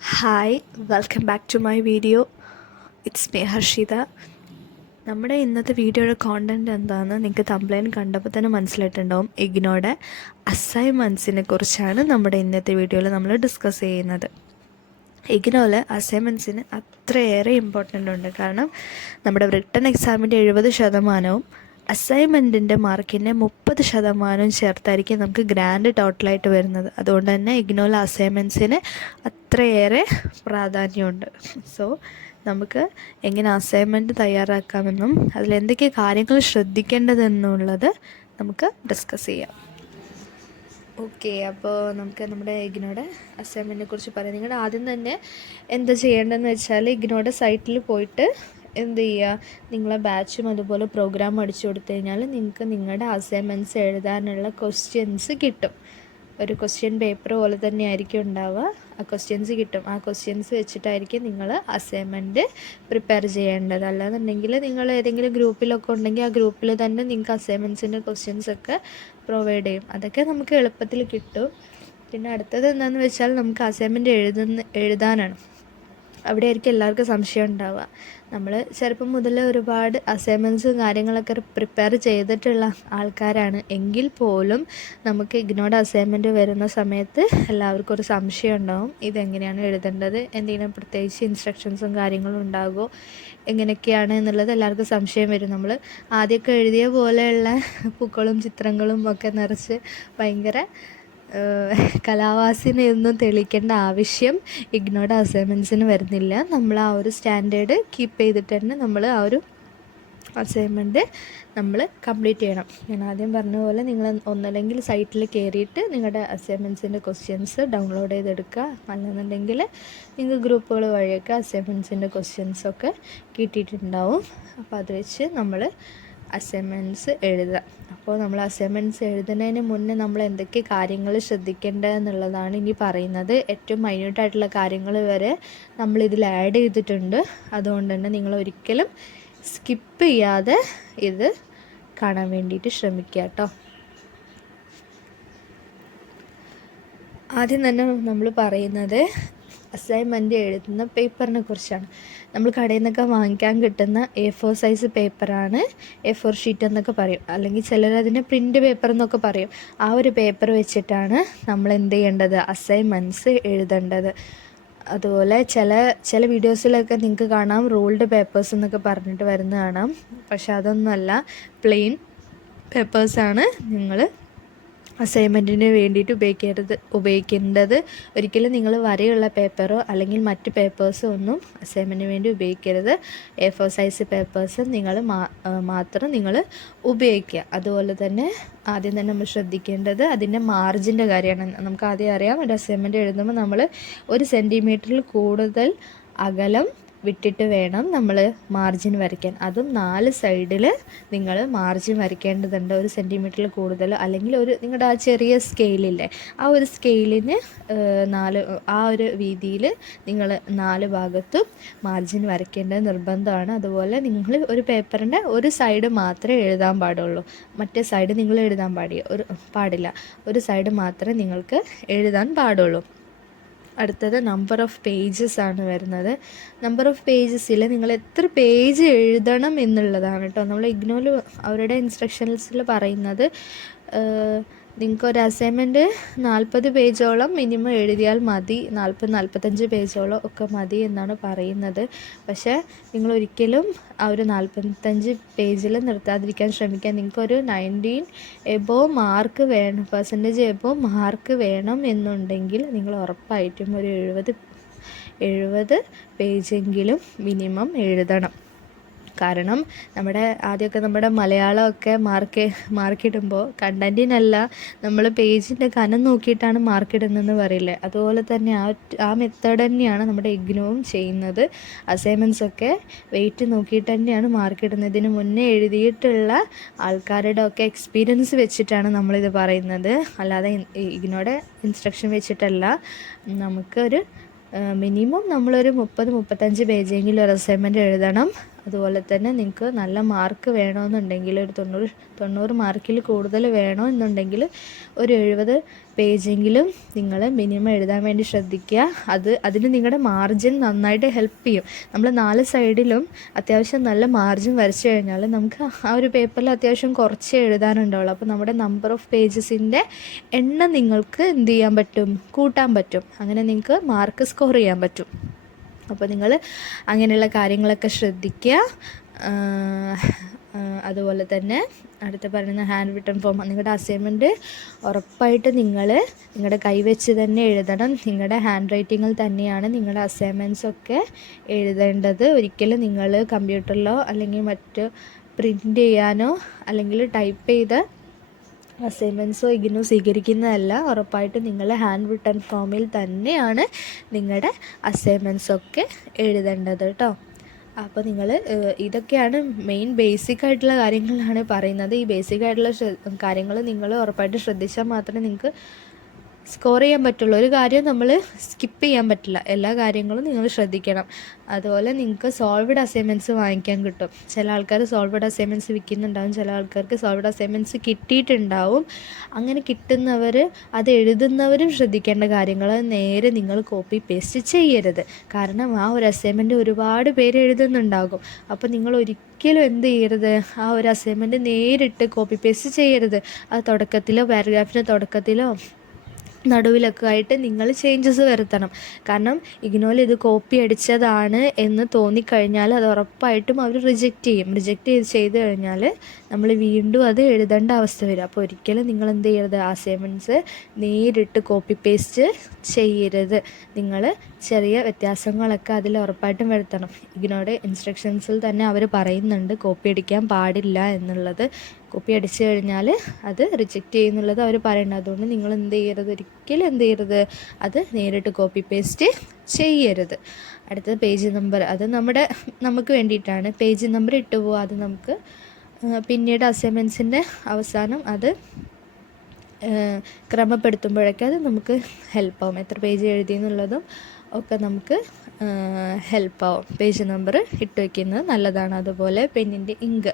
Hi welcome back to my video it's me Harshitha നമ്മുടെ ഇന്നത്തെ വീഡിയോയുടെ കോണ്ടന്റ് എന്താണെന്ന് നിങ്ങൾക്ക് തമ്പ്ലൈൻ കണ്ടപ്പോൾ തന്നെ മനസ്സിലായിട്ടുണ്ടാവും. ഇഗ്നോയുടെ അസൈൻമെൻസിനെ കുറിച്ചാണ് നമ്മുടെ ഇന്നത്തെ വീഡിയോയിൽ നമ്മൾ ഡിസ്കസ് ചെയ്യുന്നത്. ഇഗ്നോയിൽ അസൈൻമെൻസിന് അത്രയേറെ ഇമ്പോർട്ടന്റ് ഉണ്ട്. കാരണം നമ്മുടെ റിട്ടേൺ എക്സാമിന്റെ എഴുപത് ശതമാനവും അസൈൻമെന്റിന്റെ മാർക്കിന്റെ മുപ്പത് ശതമാനവും ചേർത്തായിരിക്കും നമുക്ക് ഗ്രാൻഡ് ടോട്ടലായിട്ട് വരുന്നത്. അതുകൊണ്ട് തന്നെ ഇഗ്നോല അസൈൻമെന്റ്സിന് അത്രയേറെ പ്രാധാന്യമുണ്ട്. സോ നമുക്ക് എങ്ങനെ അസൈൻമെന്റ് തയ്യാറാക്കാമെന്നും അതിലെന്തൊക്കെ കാര്യങ്ങൾ ശ്രദ്ധിക്കേണ്ടതെന്നുള്ളത് നമുക്ക് ഡിസ്കസ് ചെയ്യാം. ഓക്കെ അപ്പോൾ നമുക്ക് നമ്മുടെ ഇഗ്നോയുടെ അസൈൻമെന്റിനെ കുറിച്ച് പറയാം. നിങ്ങളുടെ ആദ്യം തന്നെ എന്താ ചെയ്യേണ്ടതെന്ന് വെച്ചാൽ ഇഗ്നോയുടെ സൈറ്റിൽ പോയിട്ട് എന്ത് ചെയ്യുക നിങ്ങളെ ബാച്ചും അതുപോലെ പ്രോഗ്രാം അടിച്ചു കൊടുത്തു കഴിഞ്ഞാൽ നിങ്ങൾക്ക് നിങ്ങളുടെ അസൈൻമെന്റ്സ് എഴുതാനുള്ള ക്വസ്റ്റ്യൻസ് കിട്ടും. ഒരു ക്വസ്റ്റ്യൻ പേപ്പർ പോലെ തന്നെ ആയിരിക്കും ഉണ്ടാവുക. ആ ക്വസ്റ്റ്യൻസ് കിട്ടും. ആ ക്വസ്റ്റ്യൻസ് വെച്ചിട്ടായിരിക്കും നിങ്ങൾ അസൈൻമെന്റ് പ്രിപ്പയർ ചെയ്യേണ്ടത്. അല്ലാന്നുണ്ടെങ്കിൽ നിങ്ങൾ ഏതെങ്കിലും ഗ്രൂപ്പിലൊക്കെ ഉണ്ടെങ്കിൽ ആ ഗ്രൂപ്പിൽ തന്നെ നിങ്ങൾക്ക് അസൈൻമെന്റ്സിന്റെ ക്വസ്റ്റ്യൻസ് ഒക്കെ പ്രൊവൈഡ് ചെയ്യും. അതൊക്കെ നമുക്ക് എളുപ്പത്തിൽ കിട്ടും. പിന്നെ അടുത്തത് എന്താണെന്ന് വെച്ചാൽ നമുക്ക് അസൈൻമെന്റ് എഴുതുന്ന എഴുതാനാണ്. അവിടെ ആയിരിക്കും എല്ലാവർക്കും സംശയം ഉണ്ടാവുക. നമ്മൾ ചെറുപ്പം മുതൽ ഒരുപാട് അസൈൻമെന്റ്സും കാര്യങ്ങളൊക്കെ പ്രിപ്പയർ ചെയ്തിട്ടുള്ള ആൾക്കാരാണ്. എങ്കിൽ പോലും നമുക്ക് ഇഗ്നോർഡ് അസൈൻമെന്റ് വരുന്ന സമയത്ത് എല്ലാവർക്കും ഒരു സംശയം ഉണ്ടാവും. ഇതെങ്ങനെയാണ് എഴുതേണ്ടത്? എന്തെങ്കിലും പ്രത്യേകിച്ച് ഇൻസ്ട്രക്ഷൻസും കാര്യങ്ങളും ഉണ്ടാകുമോ? എങ്ങനെയൊക്കെയാണ് എന്നുള്ളത് എല്ലാവർക്കും സംശയം വരും. നമ്മൾ ആദ്യമൊക്കെ എഴുതിയ പോലെയുള്ള പൂക്കളും ചിത്രങ്ങളും ഒക്കെ നിറച്ച് ഭയങ്കര കലാവാസിനെ ഒന്നും തെളിയിക്കേണ്ട ആവശ്യം ഇഗ്നോർഡ് അസൈൻമെന്റ്സിന് വരുന്നില്ല. നമ്മൾ ആ ഒരു സ്റ്റാൻഡേർഡ് കീപ്പ് ചെയ്തിട്ട് തന്നെ നമ്മൾ ആ ഒരു അസൈൻമെന്റ് നമ്മൾ കംപ്ലീറ്റ് ചെയ്യണം. ഞാൻ ആദ്യം പറഞ്ഞ പോലെ നിങ്ങൾ ഒന്നല്ലെങ്കിൽ സൈറ്റിൽ കയറിയിട്ട് നിങ്ങളുടെ അസൈൻമെന്റ്സിന്റെ ക്വസ്റ്റ്യൻസ് ഡൗൺലോഡ് ചെയ്തെടുക്കുക. അല്ലെന്നുണ്ടെങ്കിൽ നിങ്ങൾ ഗ്രൂപ്പുകൾ വഴിയൊക്കെ അസൈൻമെന്റ്സിന്റെ ക്വസ്റ്റ്യൻസൊക്കെ കിട്ടിയിട്ടുണ്ടാവും. അപ്പോൾ അത് വെച്ച് നമ്മൾ അസൈൻമെന്റ്സ് എഴുതുക. അപ്പോൾ നമ്മൾ അസൈൻമെന്റ്സ് എഴുതുന്നതിന് മുന്നേ നമ്മൾ എന്തൊക്കെ കാര്യങ്ങൾ ശ്രദ്ധിക്കേണ്ടത് എന്നുള്ളതാണ് ഇനി പറയുന്നത്. ഏറ്റവും മൈന്യൂട്ടായിട്ടുള്ള കാര്യങ്ങൾ വരെ നമ്മൾ ഇതിൽ ആഡ് ചെയ്തിട്ടുണ്ട്. അതുകൊണ്ട് തന്നെ നിങ്ങൾ ഒരിക്കലും സ്കിപ്പ് ചെയ്യാതെ ഇത് കാണാൻ വേണ്ടിയിട്ട് ശ്രമിക്കുക കേട്ടോ. ആദ്യം തന്നെ നമ്മൾ പറയുന്നത് അസൈൻമെന്റ് എഴുതുന്ന പേപ്പറിനെ കുറിച്ചാണ്. നമ്മൾ കടയിൽ നിന്നൊക്കെ വാങ്ങിക്കാൻ കിട്ടുന്ന എ ഫോർ സൈസ് പേപ്പറാണ് എ ഫോർ ഷീറ്റ് എന്നൊക്കെ പറയും. അല്ലെങ്കിൽ ചിലർ അതിനെ പ്രിന്റ് പേപ്പർ എന്നൊക്കെ പറയും. ആ ഒരു പേപ്പർ വെച്ചിട്ടാണ് നമ്മൾ എന്ത് ചെയ്യേണ്ടത്? അസൈൻമെന്റ്സ് എഴുതേണ്ടത്. അതുപോലെ ചില ചില വീഡിയോസിലൊക്കെ നിങ്ങൾക്ക് കാണാം. റോൾഡ് പേപ്പേഴ്സ് എന്നൊക്കെ പറഞ്ഞിട്ട് വരുന്ന കാണാം പക്ഷെ അതൊന്നുമല്ല പ്ലെയിൻ പേപ്പേഴ്സാണ് നിങ്ങൾ അസൈൻമെന്റിന് വേണ്ടിയിട്ട് ഉപയോഗിക്കരുത്. ഉപയോഗിക്കേണ്ടത് ഒരിക്കലും നിങ്ങൾ വരെയുള്ള പേപ്പറോ അല്ലെങ്കിൽ മറ്റ് പേപ്പേഴ്സോ ഒന്നും അസൈൻമെന്റിന് വേണ്ടി ഉപയോഗിക്കരുത്. എ ഫോർ സൈസ് പേപ്പേഴ്സ് നിങ്ങൾ മാത്രം നിങ്ങൾ ഉപയോഗിക്കുക. അതുപോലെ തന്നെ ആദ്യം തന്നെ നമ്മൾ ശ്രദ്ധിക്കേണ്ടത് അതിന്റെ മാർജിന്റെ കാര്യമാണ്. നമുക്ക് ആദ്യം അറിയാം ഒരു അസൈൻമെന്റ് എഴുതുമ്പോൾ നമ്മൾ ഒരു സെന്റിമീറ്ററിൽ കൂടുതൽ അകലം വിട്ടിട്ട് വേണം നമ്മൾ മാർജിൻ വരയ്ക്കാൻ. അതും നാല് സൈഡിൽ നിങ്ങൾ മാർജിൻ വരയ്ക്കേണ്ടതുണ്ട്. ഒരു സെന്റിമീറ്ററിൽ കൂടുതൽ അല്ലെങ്കിൽ ഒരു നിങ്ങളുടെ ആ ചെറിയ സ്കെയിലില്ലേ ആ ഒരു സ്കെയിലിന് നാല് ആ ഒരു വീതിയിൽ നിങ്ങൾ നാല് ഭാഗത്തും മാർജിൻ വരയ്ക്കേണ്ടത് നിർബന്ധമാണ്. അതുപോലെ നിങ്ങൾ ഒരു പേപ്പറിന്റെ ഒരു സൈഡ് മാത്രമേ എഴുതാൻ പാടുള്ളൂ. മറ്റേ സൈഡ് നിങ്ങൾ എഴുതാൻ പാടില്ല ഒരു പാടില്ല. ഒരു സൈഡ് മാത്രമേ നിങ്ങൾക്ക് എഴുതാൻ പാടുള്ളൂ. അടുത്തത് നമ്പർ ഓഫ് പേജസ് ആണ് വരുന്നത്. നമ്പർ ഓഫ് പേജസിൽ നിങ്ങൾ എത്ര പേജ് എഴുതണം എന്നുള്ളതാണ് കേട്ടോ. നമ്മൾ ഇഗ്നോയിൽ അവരുടെ ഇൻസ്ട്രക്ഷൻസിൽ പറയുന്നത് നിങ്ങൾക്ക് ഒരു അസൈൻമെന്റ് നാൽപ്പത് പേജോളം മിനിമം എഴുതിയാൽ മതി. നാൽപ്പത് നാൽപ്പത്തഞ്ച് പേജോളം ഒക്കെ മതി എന്നാണ് പറയുന്നത്. പക്ഷേ നിങ്ങൾ ഒരിക്കലും ആ ഒരു നാൽപ്പത്തഞ്ച് പേജിൽ നിർത്താതിരിക്കാൻ ശ്രമിക്കുക. നിങ്ങൾക്കൊരു നയന്റീൻ എബോ മാർക്ക് വേണം പെർസെന്റേജ് എബോ മാർക്ക് വേണം എന്നുണ്ടെങ്കിൽ നിങ്ങൾ ഉറപ്പായിട്ടും ഒരു എഴുപത് എഴുപത് പേജെങ്കിലും മിനിമം എഴുതണം. കാരണം നമ്മുടെ ആദ്യമൊക്കെ നമ്മുടെ മലയാളമൊക്കെ മാർക്ക് മാർക്കിടുമ്പോൾ കണ്ടന്റിനല്ല നമ്മൾ പേജിന്റെ കനം നോക്കിയിട്ടാണ് മാർക്കിടുന്നതെന്ന് പറയില്ലേ? അതുപോലെ തന്നെ ആ ആ മെത്തേഡ് തന്നെയാണ് നമ്മുടെ ഇഗ്നോവും ചെയ്യുന്നത്. അസൈൻമെന്റ്സ് ഒക്കെ വെയിറ്റ് നോക്കിയിട്ട് തന്നെയാണ് മാർക്കിടുന്നത് ഇതിന് മുന്നേ എഴുതിയിട്ടുള്ള ആൾക്കാരുടെ ഒക്കെ എക്സ്പീരിയൻസ് വെച്ചിട്ടാണ് നമ്മളിത് പറയുന്നത്. അല്ലാതെ ഇഗ്നോയുടെ ഇൻസ്ട്രക്ഷൻ വെച്ചിട്ടല്ല. നമുക്കൊരു മിനിമം നമ്മളൊരു മുപ്പത് മുപ്പത്തഞ്ച് പേജെങ്കിലും ഒരു അസൈൻമെന്റ് എഴുതണം. അതുപോലെ തന്നെ നിങ്ങൾക്ക് നല്ല മാർക്ക് വേണമെന്നുണ്ടെങ്കിൽ ഒരു തൊണ്ണൂറ് തൊണ്ണൂറ് മാർക്കിൽ കൂടുതൽ വേണമെന്നുണ്ടെങ്കിൽ ഒരു എഴുപത് പേജെങ്കിലും നിങ്ങൾ മിനിമം എഴുതാൻ വേണ്ടി ശ്രദ്ധിക്കുക. അത് അതിന് നിങ്ങളുടെ മാർജിൻ നന്നായിട്ട് ഹെൽപ്പ് ചെയ്യും. നമ്മൾ നാല് സൈഡിലും അത്യാവശ്യം നല്ല മാർജിൻ വരച്ചു കഴിഞ്ഞാൽ നമുക്ക് ആ ഒരു പേപ്പറിൽ അത്യാവശ്യം കുറച്ച് എഴുതാനുണ്ടാവുള്ളൂ. അപ്പോൾ നമ്മുടെ നമ്പർ ഓഫ് പേജസിന്റെ എണ്ണം നിങ്ങൾക്ക് എന്ത് ചെയ്യാൻ പറ്റും? കൂട്ടാൻ പറ്റും. അങ്ങനെ നിങ്ങൾക്ക് മാർക്ക് സ്കോർ ചെയ്യാൻ പറ്റും. അപ്പോൾ നിങ്ങൾ അങ്ങനെയുള്ള കാര്യങ്ങളൊക്കെ ശ്രദ്ധിക്കുക അതുപോലെ തന്നെ അടുത്ത പറയുന്ന ഹാൻഡ് റിട്ടൺ ഫോം നിങ്ങളുടെ അസൈൻമെന്റ് ഉറപ്പായിട്ട് നിങ്ങൾ നിങ്ങളുടെ കൈവച്ച് തന്നെ എഴുതണം. നിങ്ങളുടെ ഹാൻഡ് റൈറ്റിങ്ങിൽ തന്നെയാണ് നിങ്ങളുടെ അസൈൻമെന്റ്സ് ഒക്കെ എഴുതേണ്ടത്. ഒരിക്കലും നിങ്ങൾ കമ്പ്യൂട്ടറിലോ അല്ലെങ്കിൽ മറ്റ് പ്രിന്റ് ചെയ്യാനോ അല്ലെങ്കിൽ ടൈപ്പ് ചെയ്ത് അസൈൻമെന്റ്സോ ഇതിനോ സ്വീകരിക്കുന്നതല്ല. ഉറപ്പായിട്ടും നിങ്ങൾ ഹാൻഡ് റിട്ടൺ ഫോമിൽ തന്നെയാണ് നിങ്ങളുടെ അസൈൻമെന്റ്സൊക്കെ എഴുതേണ്ടത് കേട്ടോ. അപ്പോൾ നിങ്ങൾ ഇതൊക്കെയാണ് മെയിൻ ബേസിക് ആയിട്ടുള്ള കാര്യങ്ങളാണ് പറയുന്നത്. ഈ ബേസിക് ആയിട്ടുള്ള കാര്യങ്ങൾ നിങ്ങൾ ഉറപ്പായിട്ട് ശ്രദ്ധിച്ചാൽ മാത്രമേ നിങ്ങൾക്ക് സ്കോർ ചെയ്യാൻ പറ്റുള്ളൂ. ഒരു കാര്യം നമ്മൾ സ്കിപ്പ് ചെയ്യാൻ പറ്റില്ല. എല്ലാ കാര്യങ്ങളും നിങ്ങൾ ശ്രദ്ധിക്കണം. അതുപോലെ നിങ്ങൾക്ക് സോൾവഡ് അസൈൻമെന്റ്സ് വാങ്ങിക്കാൻ കിട്ടും. ചില ആൾക്കാർ സോൾവഡ് അസൈൻമെന്റ്സ് വിൽക്കുന്നുണ്ടാവും. ചില ആൾക്കാർക്ക് സോൾവഡ് അസൈൻമെന്റ്സ് കിട്ടിയിട്ടുണ്ടാവും. അങ്ങനെ കിട്ടുന്നവർ അത് എഴുതുന്നവരും ശ്രദ്ധിക്കേണ്ട കാര്യങ്ങൾ നേരെ നിങ്ങൾ കോപ്പി പേസ്റ്റ് ചെയ്യരുത്. കാരണം ആ ഒരു അസൈൻമെന്റ് ഒരുപാട് പേര് എഴുതുന്നുണ്ടാകും. അപ്പോൾ നിങ്ങൾ ഒരിക്കലും എന്ത് ചെയ്യരുത്? ആ ഒരു അസൈൻമെന്റ് നേരിട്ട് കോപ്പി പേസ്റ്റ് ചെയ്യരുത്. അത് തുടക്കത്തിലോ പാരഗ്രാഫിന്റെ തുടക്കത്തിലോ നടുവിലൊക്കെ ആയിട്ട് നിങ്ങൾ ചേഞ്ചസ് വരുത്തണം. കാരണം ഇഗ്നോയിൽ ഇത് കോപ്പി അടിച്ചതാണ് എന്ന് തോന്നിക്കഴിഞ്ഞാൽ അത് ഉറപ്പായിട്ടും അവർ റിജക്റ്റ് ചെയ്യും. റിജക്റ്റ് ചെയ്ത് ചെയ്ത് കഴിഞ്ഞാൽ നമ്മൾ വീണ്ടും അത് എഴുതേണ്ട അവസ്ഥ വരും. അപ്പോൾ ഒരിക്കലും നിങ്ങൾ എന്ത് ചെയ്യരുത്? അസൈൻമെന്റ്സ് നേരിട്ട് കോപ്പി പേസ്റ്റ് ചെയ്യരുത്. നിങ്ങൾ ചെറിയ വ്യത്യാസങ്ങളൊക്കെ അതിൽ ഉറപ്പായിട്ടും വരുത്തണം. ഇഗ്നോയുടെ ഇൻസ്ട്രക്ഷൻസിൽ തന്നെ അവർ പറയുന്നുണ്ട് കോപ്പി അടിക്കാൻ പാടില്ല എന്നുള്ളത്. കോപ്പി അടിച്ചു കഴിഞ്ഞാൽ അത് റിജക്റ്റ് ചെയ്യുന്നുള്ളത് അവർ പറയുന്നത് അതുകൊണ്ട് നിങ്ങൾ എന്ത് ചെയ്യരുത്? ഒരിക്കലും എന്ത് ചെയ്യരുത്? അത് നേരിട്ട് കോപ്പി പേസ്റ്റ് ചെയ്യരുത്. അടുത്തത് പേജ് നമ്പർ അത് നമ്മുടെ നമുക്ക് വേണ്ടിയിട്ടാണ്. പേജ് നമ്പർ ഇട്ട് പോവുക അത് നമുക്ക് പിന്നീട് അസൈൻമെന്റ്സിന്റെ അവസാനം അത് ക്രമപ്പെടുത്തുമ്പോഴൊക്കെ അത് നമുക്ക് ഹെൽപ്പാവും എത്ര പേജ് എഴുതി എന്നുള്ളതും ഒക്കെ നമുക്ക് ഹെൽപ്പാവും പേജ് നമ്പർ ഇട്ട് വയ്ക്കുന്നത് നല്ലതാണ്. അതുപോലെ പെന്നിന്റെ ഇങ്ക്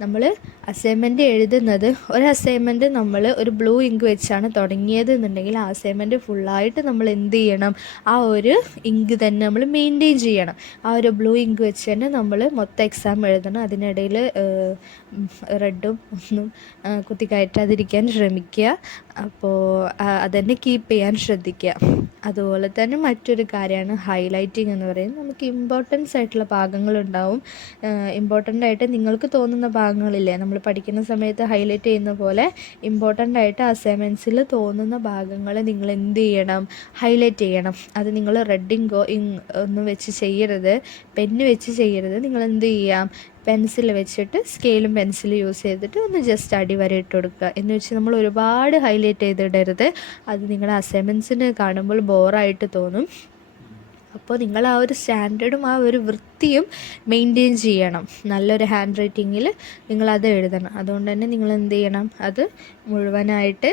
നമ്മൾ അസൈൻമെന്റ് എഴുതുന്നത് ഒരു അസൈൻമെന്റ് നമ്മൾ ഒരു ബ്ലൂ ഇങ്ക് വെച്ചാണ് തുടങ്ങിയത് എന്നുണ്ടെങ്കിൽ ആ അസൈൻമെന്റ് ഫുള്ളായിട്ട് നമ്മൾ എന്ത് ചെയ്യണം? ആ ഒരു ഇങ്ക് തന്നെ നമ്മൾ മെയിന്റെയിൻ ചെയ്യണം. ആ ഒരു ബ്ലൂ ഇങ്ക് വെച്ച് തന്നെ നമ്മൾ മൊത്തം എക്സാം എഴുതണം. അതിനിടയിൽ റെഡും ഒന്നും കുത്തി കയറ്റാതിരിക്കാൻ ശ്രമിക്കുക. അപ്പോൾ അതന്നെ കീപ്പ് ചെയ്യാൻ ശ്രദ്ധിക്കുക അതുപോലെ തന്നെ മറ്റൊരു കാര്യമാണ് ഹൈലൈറ്റിംഗ് എന്ന് പറയുന്നത്. നമുക്ക് ഇമ്പോർട്ടൻസ് ആയിട്ടുള്ള ഭാഗങ്ങളുണ്ടാവും. ഇമ്പോർട്ടന്റ് ആയിട്ട് നിങ്ങൾക്ക് തോന്നുന്ന ഭാഗങ്ങളില്ലേ? നമ്മൾ പഠിക്കുന്ന സമയത്ത് ഹൈലൈറ്റ് ചെയ്യുന്ന പോലെ ഇമ്പോർട്ടന്റ് ആയിട്ട് അസൈൻമെന്റ്സിൽ തോന്നുന്ന ഭാഗങ്ങൾ നിങ്ങൾ എന്ത് ചെയ്യണം? ഹൈലൈറ്റ് ചെയ്യണം. അത് നിങ്ങൾ റെഡിങ്കോ ഇങ് ഒന്നും വെച്ച് ചെയ്യരുത്. പെന്ന് വെച്ച് ചെയ്യരുത്. നിങ്ങൾ എന്ത് ചെയ്യാം? പെൻസിൽ വെച്ചിട്ട് സ്കെയിലും പെൻസിലും യൂസ് ചെയ്തിട്ട് ഒന്ന് ജസ്റ്റ് അടി വരെ ഇട്ട് കൊടുക്കുക. എന്ന് വെച്ച് നമ്മൾ ഒരുപാട് ഹൈലൈറ്റ് ചെയ്തിടരുത്. അത് നിങ്ങളുടെ അസൈൻമെന്റ്സിന് കാണുമ്പോൾ ബോറായിട്ട് തോന്നും. അപ്പോൾ നിങ്ങൾ ആ ഒരു സ്റ്റാൻഡേർഡും ആ ഒരു വൃത്തിയും മെയിന്റെയിൻ ചെയ്യണം. നല്ലൊരു ഹാൻഡ് റൈറ്റിങ്ങിൽ നിങ്ങളത് എഴുതണം. അതുകൊണ്ട് തന്നെ നിങ്ങൾ എന്ത് ചെയ്യണം? അത് മുഴുവനായിട്ട്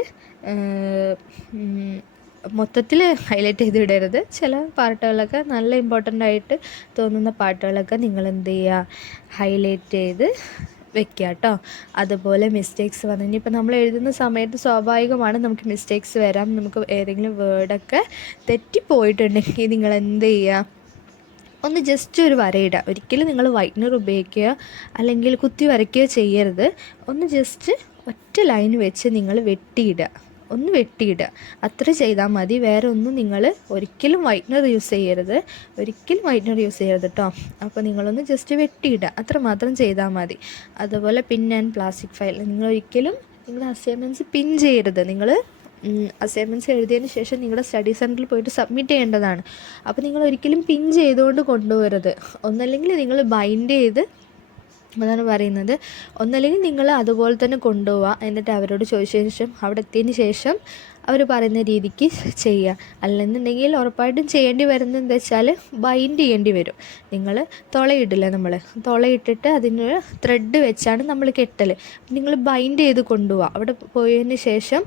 മൊത്തത്തിൽ ഹൈലൈറ്റ് ചെയ്തിടരുത്. ചില പാട്ടുകളൊക്കെ നല്ല ഇമ്പോർട്ടന്റ് ആയിട്ട് തോന്നുന്ന പാട്ടുകളൊക്കെ നിങ്ങൾ എന്ത് ചെയ്യുക ഹൈലൈറ്റ് ചെയ്ത് വെക്കുക കേട്ടോ അതുപോലെ മിസ്റ്റേക്സ് വന്നു ഇനിയിപ്പോൾ നമ്മൾ എഴുതുന്ന സമയത്ത് സ്വാഭാവികമാണ് നമുക്ക് മിസ്റ്റേക്സ് വരാം. നമുക്ക് ഏതെങ്കിലും വേർഡൊക്കെ തെറ്റിപ്പോയിട്ടുണ്ടെങ്കിൽ നിങ്ങൾ എന്ത് ചെയ്യുക ഒന്ന് ജസ്റ്റ് ഒരു വരയിടുക ഒരിക്കലും നിങ്ങൾ വൈറ്റ്നർ ഉപയോഗിക്കുക അല്ലെങ്കിൽ കുത്തി വരയ്ക്കുകയോ ചെയ്യരുത്. ഒന്ന് ജസ്റ്റ് ഒറ്റ ലൈൻ വെച്ച് നിങ്ങൾ വെട്ടിയിടുക ഒന്ന് വെട്ടിയിടുക. അത്ര ചെയ്താൽ മതി. വേറെ ഒന്നും നിങ്ങൾ ഒരിക്കലും വൈറ്റ്നർ യൂസ് ചെയ്യരുത്. ഒരിക്കലും വൈറ്റ്നർ യൂസ് ചെയ്യരുത് കേട്ടോ അപ്പോൾ നിങ്ങളൊന്ന് ജസ്റ്റ് വെട്ടിയിടുക. അത്ര മാത്രം ചെയ്താൽ മതി. അതുപോലെ പിൻ ആൻഡ് പ്ലാസ്റ്റിക് ഫയൽ നിങ്ങൾ ഒരിക്കലും നിങ്ങളുടെ അസൈൻമെന്റ്സ് പിൻ ചെയ്യരുത് നിങ്ങൾ അസൈൻമെന്റ്സ് എഴുതിയതിന് ശേഷം നിങ്ങളുടെ സ്റ്റഡി സെന്ററിൽ പോയിട്ട് സബ്മിറ്റ് ചെയ്യേണ്ടതാണ്. അപ്പോൾ നിങ്ങൾ ഒരിക്കലും പിൻ ചെയ്തുകൊണ്ട് കൊണ്ടുവരരുത്. ഒന്നല്ലെങ്കിൽ നിങ്ങൾ ബൈൻഡ് ചെയ്ത് അതാണ് പറയുന്നത്. ഒന്നല്ലെങ്കിൽ നിങ്ങൾ അതുപോലെ തന്നെ കൊണ്ടുപോവുക എന്നിട്ട് അവരോട് ചോദിച്ചതിന് ശേഷം അവിടെ എത്തിയതിന് ശേഷം അവർ പറയുന്ന രീതിക്ക് ചെയ്യുക അല്ലെന്നുണ്ടെങ്കിൽ ഉറപ്പായിട്ടും ചെയ്യേണ്ടി വരുന്നത് എന്താ വെച്ചാൽ ബൈൻഡ് ചെയ്യേണ്ടി വരും. നിങ്ങൾ തുളയിടില്ല നമ്മൾ തുളയിട്ടിട്ട് അതിന് ത്രെഡ് വെച്ചാണ് നമ്മൾ കെട്ടൽ നിങ്ങൾ ബൈൻഡ് ചെയ്ത് കൊണ്ടുപോവുക അവിടെ പോയതിന് ശേഷം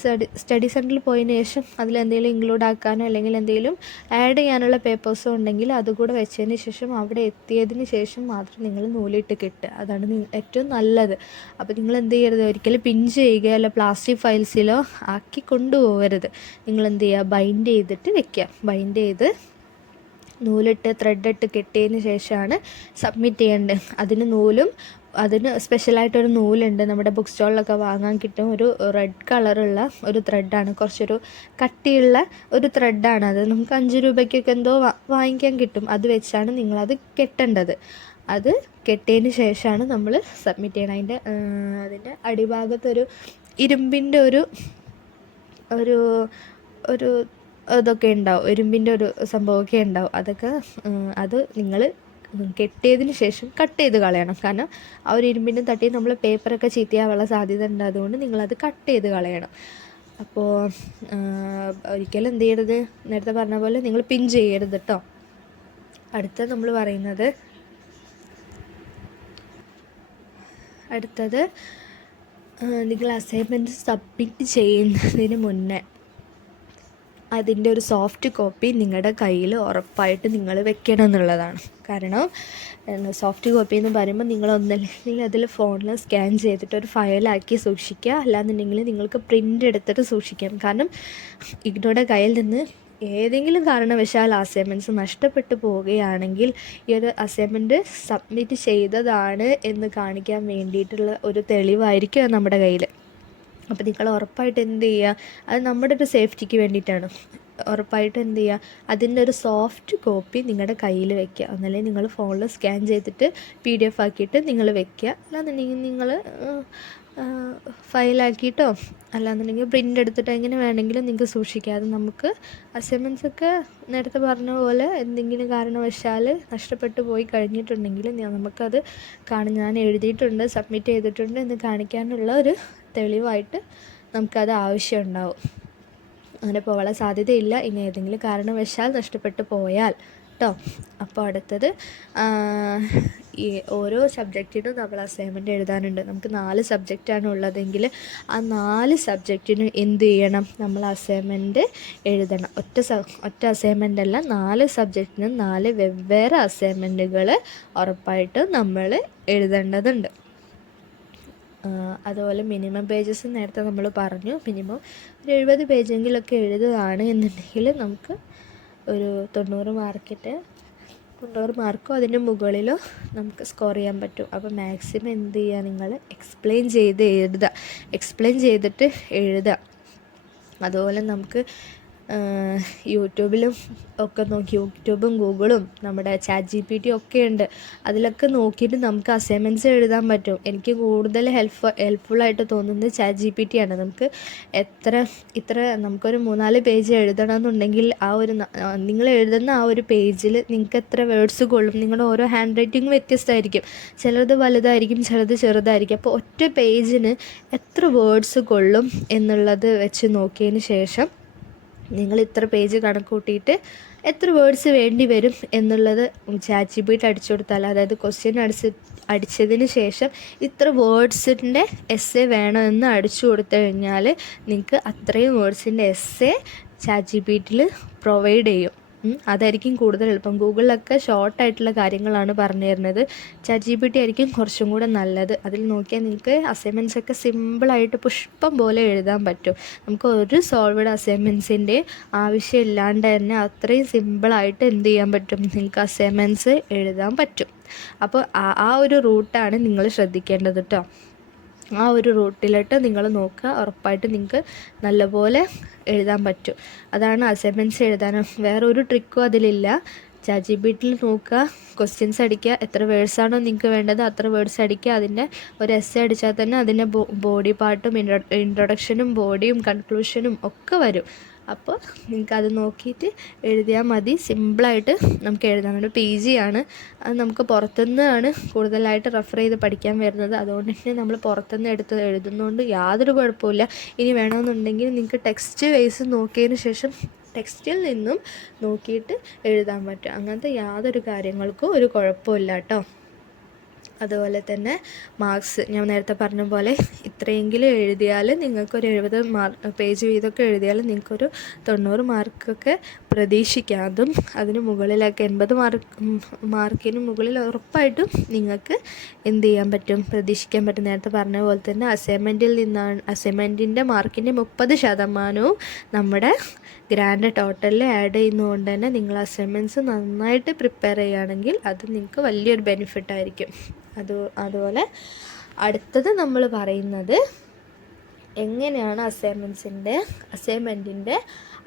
സ്റ്റഡി സ്റ്റഡി സെന്ററിൽ പോയതിന് ശേഷം അതിലെന്തെങ്കിലും ഇൻക്ലൂഡ് ആക്കാനോ അല്ലെങ്കിൽ എന്തെങ്കിലും ആഡ് ചെയ്യാനുള്ള പേപ്പേഴ്സോ ഉണ്ടെങ്കിൽ അതുകൂടെ വെച്ചതിന് ശേഷം അവിടെ എത്തിയതിന് ശേഷം മാത്രം നിങ്ങൾ നൂലിട്ട് കെട്ടുക. അതാണ് ഏറ്റവും നല്ലത്. അപ്പോൾ നിങ്ങൾ എന്ത് ചെയ്യരുത്? ഒരിക്കലും പിൻ ചെയ്യുക അല്ല പ്ലാസ്റ്റിക് ഫയൽസിലോ ആക്കി കൊണ്ടുപോകരുത്. നിങ്ങൾ എന്ത് ചെയ്യുക ബൈൻഡ് ചെയ്തിട്ട് വെക്കുക ബൈൻഡ് ചെയ്ത് നൂലിട്ട് ത്രെഡിട്ട് കെട്ടിയതിന് ശേഷമാണ് സബ്മിറ്റ് ചെയ്യേണ്ടത്. അതിന് നൂലും അതിന് സ്പെഷ്യലായിട്ടൊരു നൂലുണ്ട്. നമ്മുടെ ബുക്ക് സ്റ്റോളിലൊക്കെ വാങ്ങാൻ കിട്ടും ഒരു റെഡ് കളറുള്ള ഒരു ത്രെഡാണ് കുറച്ചൊരു കട്ടിയുള്ള ഒരു ത്രെഡാണ് അത് നമുക്ക് അഞ്ച് രൂപയ്ക്കൊക്കെ എന്തോ വാങ്ങിക്കാൻ കിട്ടും. അത് വെച്ചാണ് നിങ്ങളത് കെട്ടേണ്ടത്. അത് കെട്ടിയതിന് ശേഷമാണ് നമ്മൾ സബ്മിറ്റ് ചെയ്യണം അതിന്റെ അതിന്റെ അടിഭാഗത്തൊരു ഇരുമ്പിന്റെ ഒരു ഒരു ഒരു ഇതൊക്കെ ഉണ്ടാവും എരുമ്പിന്റെ ഒരു സംഭവമൊക്കെ ഉണ്ടാവും. അതൊക്കെ അത് നിങ്ങൾ കെട്ടിയതിന് ശേഷം കട്ട് ചെയ്ത് കളയണം. കാരണം ആ ഒരു ഇരുമ്പിന്റെ തട്ടി നമ്മൾ പേപ്പറൊക്കെ ചീത്തയാവാനുള്ള സാധ്യത ഉണ്ട് അതുകൊണ്ട് നിങ്ങളത് കട്ട് ചെയ്ത് കളയണം. അപ്പോൾ ഒരിക്കലും എന്ത് ചെയ്യരുത്? നേരത്തെ പറഞ്ഞ പോലെ നിങ്ങൾ പിൻ ചെയ്യരുത് കേട്ടോ അടുത്ത നമ്മൾ പറയുന്നത് അടുത്തത് നിങ്ങൾ അസൈൻമെന്റ് സബ്മിറ്റ് ചെയ്യുന്നതിന് മുന്നേ അതിന്റെ ഒരു സോഫ്റ്റ് കോപ്പി നിങ്ങളുടെ കയ്യിൽ ഉറപ്പായിട്ട് നിങ്ങൾ വെക്കണം എന്നുള്ളതാണ്. കാരണം സോഫ്റ്റ് കോപ്പി എന്ന് പറയുമ്പോൾ നിങ്ങൾ ഒന്നല്ലെങ്കിൽ അതിൽ ഫോണിൽ സ്കാൻ ചെയ്തിട്ട് ഒരു ഫയലാക്കി സൂക്ഷിക്കുക. അല്ലാന്നുണ്ടെങ്കിൽ നിങ്ങൾക്ക് പ്രിന്റ് എടുത്തിട്ട് സൂക്ഷിക്കാം. കാരണം ഇഗ്നോയുടെ കയ്യിൽ നിന്ന് ഏതെങ്കിലും കാരണവശാൽ അസൈൻമെന്റ്സ് നഷ്ടപ്പെട്ടു പോവുകയാണെങ്കിൽ ഈ ഒരു അസൈൻമെന്റ് സബ്മിറ്റ് ചെയ്തതാണ് എന്ന് കാണിക്കാൻ വേണ്ടിയിട്ടുള്ള ഒരു തെളിവായിരിക്കും നമ്മുടെ കയ്യിൽ. അപ്പോൾ നിങ്ങൾ ഉറപ്പായിട്ട് എന്ത് ചെയ്യുക അത് നമ്മുടെ ഒരു സേഫ്റ്റിക്ക് വേണ്ടിയിട്ടാണ്. ഉറപ്പായിട്ട് എന്ത് ചെയ്യുക അതിന്റെ ഒരു സോഫ്റ്റ് കോപ്പി നിങ്ങളുടെ കയ്യിൽ വെക്കുക. ഒന്നല്ലെങ്കിൽ നിങ്ങൾ ഫോണിൽ സ്കാൻ ചെയ്തിട്ട് പി ഡി എഫ് ആക്കിയിട്ട് നിങ്ങൾ വെക്കുക. അല്ലാന്നുണ്ടെങ്കിൽ നിങ്ങൾ ഫയലാക്കിയിട്ടോ അല്ലാന്നുണ്ടെങ്കിൽ പ്രിന്റ് എടുത്തിട്ട് എങ്ങനെ വേണമെങ്കിലും നിങ്ങൾക്ക് സൂക്ഷിക്കാം. അത് നമുക്ക് അസൈൻമെന്റ്സ് ഒക്കെ നേരത്തെ പറഞ്ഞ പോലെ എന്തെങ്കിലും കാരണവശാൽ നഷ്ടപ്പെട്ടു പോയി കഴിഞ്ഞിട്ടുണ്ടെങ്കിൽ നമുക്കത് കാണും. ഞാൻ എഴുതിയിട്ടുണ്ട് സബ്മിറ്റ് ചെയ്തിട്ടുണ്ട് എന്ന് കാണിക്കാനുള്ള ഒരു തെളിവായിട്ട് നമുക്കത് ആവശ്യമുണ്ടാവും അങ്ങനെ പോകാനുള്ള സാധ്യതയില്ല. ഇനി ഏതെങ്കിലും കാരണവശാൽ നഷ്ടപ്പെട്ടു പോയാൽ കേട്ടോ അപ്പോൾ അടുത്തത് ഈ ഓരോ സബ്ജക്റ്റിനും നമ്മൾ അസൈൻമെന്റ് എഴുതാനുണ്ട്. നമുക്ക് നാല് സബ്ജക്റ്റാണ് ഉള്ളതെങ്കിൽ ആ നാല് സബ്ജക്റ്റിനും എന്ത് ചെയ്യണം? നമ്മൾ അസൈൻമെന്റ് എഴുതണം. ഒറ്റ ഒറ്റ അസൈൻമെന്റ് അല്ല നാല് സബ്ജക്റ്റിനും നാല് വെവ്വേറെ അസൈൻമെന്റുകൾ ഉറപ്പായിട്ടും നമ്മൾ എഴുതേണ്ടതുണ്ട്. അതുപോലെ മിനിമം പേജസ് നേരത്തെ നമ്മൾ പറഞ്ഞു. മിനിമം ഒരു എഴുപത് പേജെങ്കിലൊക്കെ എഴുതുകയാണ് എന്നുണ്ടെങ്കിൽ നമുക്ക് ഒരു തൊണ്ണൂറ് മാർക്കിന്റെ തൊണ്ണൂറ് മാർക്കോ അതിന്റെ മുകളിലോ നമുക്ക് സ്കോർ ചെയ്യാൻ പറ്റും. അപ്പോൾ മാക്സിമം എന്ത് ചെയ്യുക നിങ്ങൾ? എക്സ്പ്ലെയിൻ ചെയ്ത് എഴുതുക. എക്സ്പ്ലെയിൻ ചെയ്തിട്ട് എഴുതുക. അതുപോലെ നമുക്ക് യൂട്യൂബിലും ഒക്കെ നോക്കി യൂട്യൂബും ഗൂഗിളും നമ്മുടെ ചാറ്റ് ജി പി ടി ഒക്കെ ഉണ്ട്. അതിലൊക്കെ നോക്കിയിട്ട് നമുക്ക് അസൈൻമെന്റ്സ് എഴുതാൻ പറ്റും. എനിക്ക് കൂടുതൽ ഹെൽപ്പ് ഹെൽപ്ഫുള്ളായിട്ട് തോന്നുന്നത് ചാറ്റ് ജി പി ടി ആണ്. നമുക്ക് എത്ര ഇത്ര നമുക്കൊരു മൂന്നാൽ പേജ് എഴുതണമെന്നുണ്ടെങ്കിൽ ആ ഒരു നിങ്ങൾ എഴുതുന്ന ആ ഒരു പേജിൽ നിങ്ങൾക്ക് എത്ര വേർഡ്സ് കൊള്ളും. നിങ്ങളുടെ ഓരോ ഹാൻഡ് റൈറ്റിംഗ് വ്യത്യസ്തമായിരിക്കും. ചിലത് വലുതായിരിക്കും ചിലത് ചെറുതായിരിക്കും. അപ്പോൾ ഒറ്റ പേജിന് എത്ര വേർഡ്സ് കൊള്ളും എന്നുള്ളത് വെച്ച് നോക്കിയതിന് ശേഷം നിങ്ങൾ ഇത്ര പേജ് കണക്ക് കൂട്ടിയിട്ട് എത്ര വേർഡ്സ് വേണ്ടി വരും എന്നുള്ളത് ചാറ്റ് ജി അടിച്ചു കൊടുത്താൽ അതായത് ക്വസ്റ്റ്യൻ അടിച്ച് അടിച്ചതിന് ശേഷം ഇത്ര വേർഡ്സിന്റെ എസ് എ വേണമെന്ന് അടിച്ചു കൊടുത്തു കഴിഞ്ഞാൽ നിങ്ങൾക്ക് അത്രയും വേർഡ്സിന്റെ essay chat G B ടിയിൽ പ്രൊവൈഡ് ചെയ്യും. അതായിരിക്കും കൂടുതൽ എളുപ്പം. ഗൂഗിളിലൊക്കെ ഷോർട്ടായിട്ടുള്ള കാര്യങ്ങളാണ് പറഞ്ഞു തരുന്നത്. ചാറ്റ് ജി ടി ആയിരിക്കും കുറച്ചും കൂടെ നല്ലത്. അതിൽ നോക്കിയാൽ നിങ്ങൾക്ക് അസൈൻമെന്റ്സ് ഒക്കെ സിമ്പിളായിട്ട് പുഷ്പം പോലെ എഴുതാൻ പറ്റും. നമുക്ക് ഒരു സോൾവഡ് അസൈൻമെന്റ്സിന്റെ ആവശ്യമില്ലാണ്ട് തന്നെ അത്രയും സിമ്പിളായിട്ട് എന്ത് ചെയ്യാൻ പറ്റും? നിങ്ങൾക്ക് അസൈൻമെന്റ്സ് എഴുതാൻ പറ്റും. അപ്പോൾ ആ ഒരു റൂട്ടാണ് നിങ്ങൾ ശ്രദ്ധിക്കേണ്ടത് കേട്ടോ ആ ഒരു റൂട്ടിലോട്ട് നിങ്ങൾ നോക്കുക. ഉറപ്പായിട്ട് നിങ്ങൾക്ക് നല്ലപോലെ എഴുതാൻ പറ്റും. അതാണ് അസൈൻമെന്റ്സ് എഴുതാനും. വേറെ ഒരു ട്രിക്കും അതിലില്ല. ചാജി ജി നോക്കുക. ക്വസ്റ്റ്യൻസ് അടിക്കുക. എത്ര വേർഡ്സാണോ നിങ്ങൾക്ക് വേണ്ടത് അത്ര വേർഡ്സ് അടിക്കുക. അതിന്റെ ഒരു എസ് അടിച്ചാൽ തന്നെ അതിന്റെ ബോഡി പാർട്ടും ഇൻട്രൊഡക്ഷനും ബോഡിയും കൺക്ലൂഷനും ഒക്കെ വരും. അപ്പോൾ നിങ്ങൾക്ക് അത് നോക്കിയിട്ട് എഴുതിയാൽ മതി. സിമ്പിളായിട്ട് നമുക്ക് എഴുതാം. നമ്മുടെ പി ജി ആണ്. അത് നമുക്ക് പുറത്തുനിന്നാണ് കൂടുതലായിട്ട് റെഫർ ചെയ്ത് പഠിക്കാൻ വരുന്നത്. അതുകൊണ്ട് തന്നെ നമ്മൾ പുറത്തുനിന്ന് എടുത്ത് എഴുതുന്നതുകൊണ്ട് യാതൊരു കുഴപ്പമില്ല ഇനി വേണമെന്നുണ്ടെങ്കിൽ നിങ്ങൾക്ക് ടെക്സ്റ്റ് വൈസ് നോക്കിയതിന് ശേഷം ടെക്സ്റ്റിൽ നിന്നും നോക്കിയിട്ട് എഴുതാൻ പറ്റും. അങ്ങനത്തെ യാതൊരു കാര്യങ്ങൾക്കും ഒരു കുഴപ്പമില്ല കേട്ടോ. അതുപോലെ തന്നെ മാർക്സ് ഞാൻ നേരത്തെ പറഞ്ഞ പോലെ ഇത്രയെങ്കിലും എഴുതിയാൽ നിങ്ങൾക്കൊരു എഴുപത് മാർക്ക് പേജ് വീതമൊക്കെ എഴുതിയാൽ നിങ്ങൾക്കൊരു തൊണ്ണൂറ് മാർക്കൊക്കെ പ്രതീക്ഷിക്കാം. അതും അതിന് മുകളിലൊക്കെ എൺപത് മാർക്ക് മാർക്കിന് മുകളിൽ ഉറപ്പായിട്ടും നിങ്ങൾക്ക് എന്ത് ചെയ്യാൻ പറ്റും പ്രതീക്ഷിക്കാൻ പറ്റും. നേരത്തെ പറഞ്ഞ പോലെ തന്നെ അസൈൻമെന്റിൽ നിന്നാണ് അസൈൻമെന്റിന്റെ മാർക്കിന്റെ മുപ്പത് ശതമാനവും നമ്മുടെ ഗ്രാൻഡ് ടോട്ടലിൽ ആഡ് ചെയ്യുന്നതുകൊണ്ട് തന്നെ നിങ്ങൾ അസൈൻമെന്റ്സ് നന്നായിട്ട് പ്രിപ്പയർ ചെയ്യുകയാണെങ്കിൽ അത് നിങ്ങൾക്ക് വലിയൊരു ബെനിഫിറ്റ് ആയിരിക്കും. അത് അതുപോലെ അടുത്തത് നമ്മൾ പറയുന്നത് എങ്ങനെയാണ് അസൈൻമെന്റ്സിന്റെ അസൈൻമെന്റിന്റെ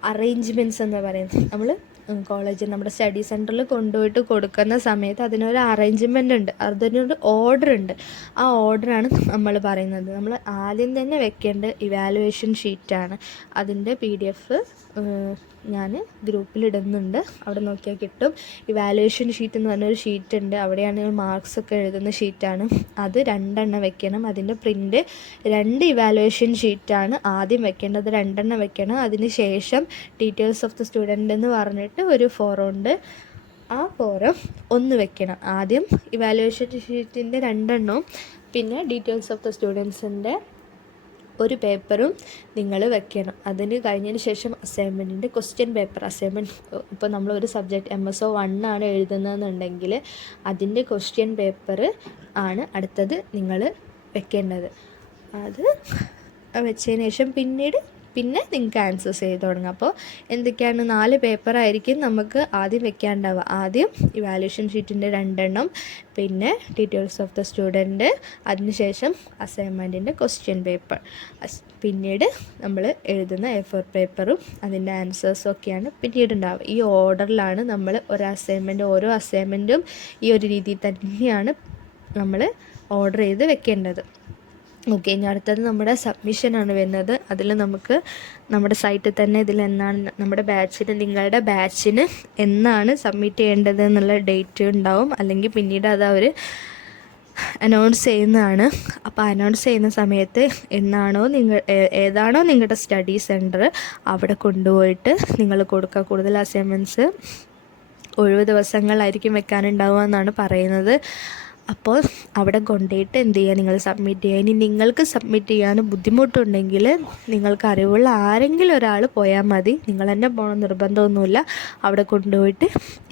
അറേഞ്ച്മെന്റ്സ് എന്ന് പറയുന്നത്. നമ്മൾ കോളേജിൽ നമ്മുടെ സ്റ്റഡി സെന്ററിൽ കൊണ്ടുപോയിട്ട് കൊടുക്കുന്ന സമയത്ത് അതിനൊരു അറേഞ്ച്മെന്റ് ഉണ്ട്. അതിനൊരു ഓർഡർ ഉണ്ട്. ആ ഓർഡറാണ് നമ്മൾ പറയുന്നത്. നമ്മൾ ആദ്യം തന്നെ വെക്കേണ്ട ഇവാലുവേഷൻ ഷീറ്റാണ് അതിന്റെ പി ഡി എഫ് ഞാൻ ഗ്രൂപ്പിലിടുന്നുണ്ട്. അവിടെ നോക്കിയാൽ കിട്ടും. ഇവാലുവേഷൻ ഷീറ്റ് എന്ന് പറഞ്ഞൊരു ഷീറ്റ് ഉണ്ട്. അവിടെയാണ് മാർക്സ് ഒക്കെ എഴുതുന്ന ഷീറ്റാണ് അത് രണ്ടെണ്ണം വെക്കണം. അതിന്റെ പ്രിന്റ് രണ്ട് ഇവാലുവേഷൻ ഷീറ്റാണ് ആദ്യം വെക്കേണ്ടത്. രണ്ടെണ്ണം വെക്കണം. അതിന് ശേഷം ഡീറ്റെയിൽസ് ഓഫ് ദി സ്റ്റുഡന്റ് എന്ന് പറഞ്ഞിട്ട് ഒരു ഫോറം ഉണ്ട്. ആ ഫോറം ഒന്ന് വെക്കണം. ആദ്യം ഇവാലുവേഷൻ ഷീറ്റിന്റെ രണ്ടെണ്ണവും പിന്നെ ഡീറ്റെയിൽസ് ഓഫ് ദ സ്റ്റുഡൻസിന്റെ ഒരു പേപ്പറും നിങ്ങൾ വെക്കണം. അതിന് കഴിഞ്ഞതിന് ശേഷം അസൈൻമെന്റിന്റെ ക്വസ്റ്റ്യൻ പേപ്പർ അസൈൻമെന്റ് ഇപ്പോൾ നമ്മൾ ഒരു സബ്ജക്റ്റ് എം എസ് ഒ വണ്ണാണ് എഴുതുന്നതെന്നുണ്ടെങ്കിൽ അതിന്റെ ക്വസ്റ്റ്യൻ പേപ്പർ ആണ് അടുത്തത് നിങ്ങൾ വെക്കേണ്ടത്. അത് വെച്ചതിന് ശേഷം പിന്നീട് പിന്നെ നിങ്ങൾക്ക് ആൻസേഴ്സ് ചെയ്ത് തുടങ്ങാം. അപ്പോൾ എന്തൊക്കെയാണ് നാല് പേപ്പറായിരിക്കും നമുക്ക് ആദ്യം വെക്കാണ്ടാവുക ആദ്യം ഇവാലുവേഷൻ ഷീറ്റിന്റെ രണ്ടെണ്ണം പിന്നെ ഡീറ്റെയിൽസ് ഓഫ് ദ സ്റ്റുഡന്റ് അതിനുശേഷം അസൈൻമെന്റിന്റെ ക്വസ്റ്റ്യൻ പേപ്പർ പിന്നീട് നമ്മൾ എഴുതുന്ന എ ഫോർ പേപ്പറും അതിന്റെ ആൻസേഴ്സും ഒക്കെയാണ് പിന്നീട് ഉണ്ടാവുക ഈ ഓർഡറിലാണ് നമ്മൾ ഒരു അസൈൻമെന്റ് ഓരോ അസൈൻമെന്റും ഈ ഒരു രീതിയിൽ തന്നെയാണ് നമ്മൾ ഓർഡർ ചെയ്ത് വെക്കേണ്ടത്. ഓക്കെ ഇനി അടുത്തത് നമ്മുടെ സബ്മിഷനാണ് വരുന്നത്. അതിൽ നമുക്ക് നമ്മുടെ സൈറ്റിൽ തന്നെ ഇതിൽ എന്നാണ് നമ്മുടെ ബാച്ചിന് നിങ്ങളുടെ ബാച്ചിന് എന്നാണ് സബ്മിറ്റ് ചെയ്യേണ്ടത് എന്നുള്ള ഡേറ്റ് ഉണ്ടാവും. അല്ലെങ്കിൽ പിന്നീട് അത് അവർ അനൗൺസ് ചെയ്യുന്നതാണ്. അപ്പോൾ അനൗൺസ് ചെയ്യുന്ന സമയത്ത് എന്നാണോ നിങ്ങൾ ഏതാണോ നിങ്ങളുടെ സ്റ്റഡി സെന്റർ അവിടെ കൊണ്ടുപോയിട്ട് നിങ്ങൾ കൊടുക്കുക. കൂടുതൽ അസൈൻമെന്റ്സ് ഒഴിവ് ദിവസങ്ങളായിരിക്കും വെക്കാനുണ്ടാവുക എന്നാണ് പറയുന്നത്. അപ്പോൾ അവിടെ കൊണ്ടുപോയിട്ട് എന്ത് ചെയ്യുക? നിങ്ങൾ സബ്മിറ്റ് ചെയ്യുക. ഇനി നിങ്ങൾക്ക് സബ്മിറ്റ് ചെയ്യാൻ ബുദ്ധിമുട്ടുണ്ടെങ്കിൽ നിങ്ങൾക്ക് അറിവുള്ള ആരെങ്കിലും ഒരാൾ പോയാൽ മതി. നിങ്ങൾ തന്നെ പോകണം നിർബന്ധമൊന്നുമില്ല. അവിടെ കൊണ്ടുപോയിട്ട്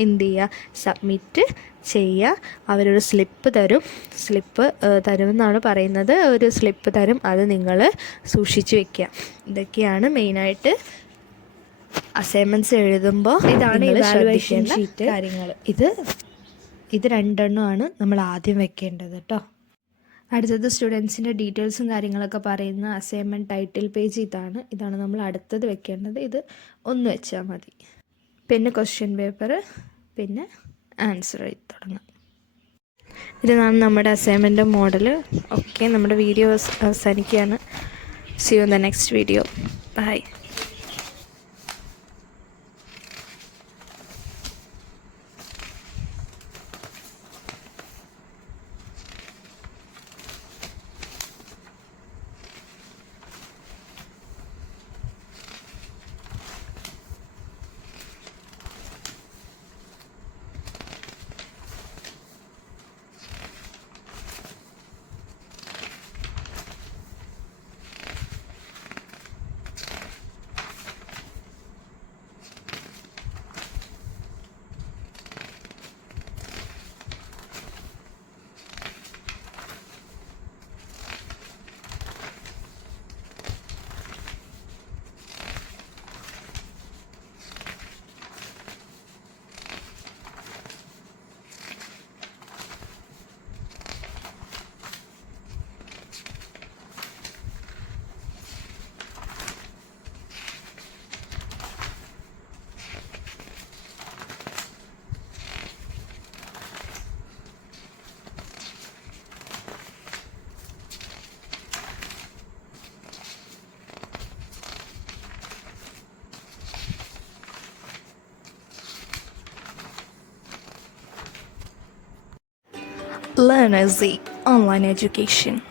എന്ത് ചെയ്യുക? സബ്മിറ്റ് ചെയ്യുക. അവരൊരു സ്ലിപ്പ് തരും. സ്ലിപ്പ് തരുമെന്നാണ് പറയുന്നത്. ഒരു സ്ലിപ്പ് തരും. അത് നിങ്ങൾ സൂക്ഷിച്ച് വെക്കുക. ഇതൊക്കെയാണ് മെയിനായിട്ട് അസൈൻമെന്റ്സ് എഴുതുമ്പോൾ ഇതാണ് ഇവാലുവേഷൻ ഷീറ്റ് കാര്യങ്ങൾ. ഇത് ഇത് രണ്ടെണ്ണമാണ് നമ്മൾ ആദ്യം വെക്കേണ്ടത് കേട്ടോ. അടുത്തത് സ്റ്റുഡൻസിന്റെ ഡീറ്റെയിൽസും കാര്യങ്ങളൊക്കെ പറയുന്ന അസൈൻമെന്റ് ടൈറ്റിൽ പേജ് ഇതാണ്. ഇതാണ് നമ്മൾ അടുത്തത് വെക്കേണ്ടത്. ഇത് ഒന്ന് വെച്ചാൽ മതി. പിന്നെ ക്വസ്റ്റ്യൻ പേപ്പർ പിന്നെ ആൻസർ എഴുതി തുടങ്ങാം. ഇതാണ് നമ്മുടെ അസൈൻമെന്റ് മോഡൽ ഓക്കെ നമ്മുടെ വീഡിയോ അവസാനിക്കുകയാണ്. See you the next video bye and Online Education.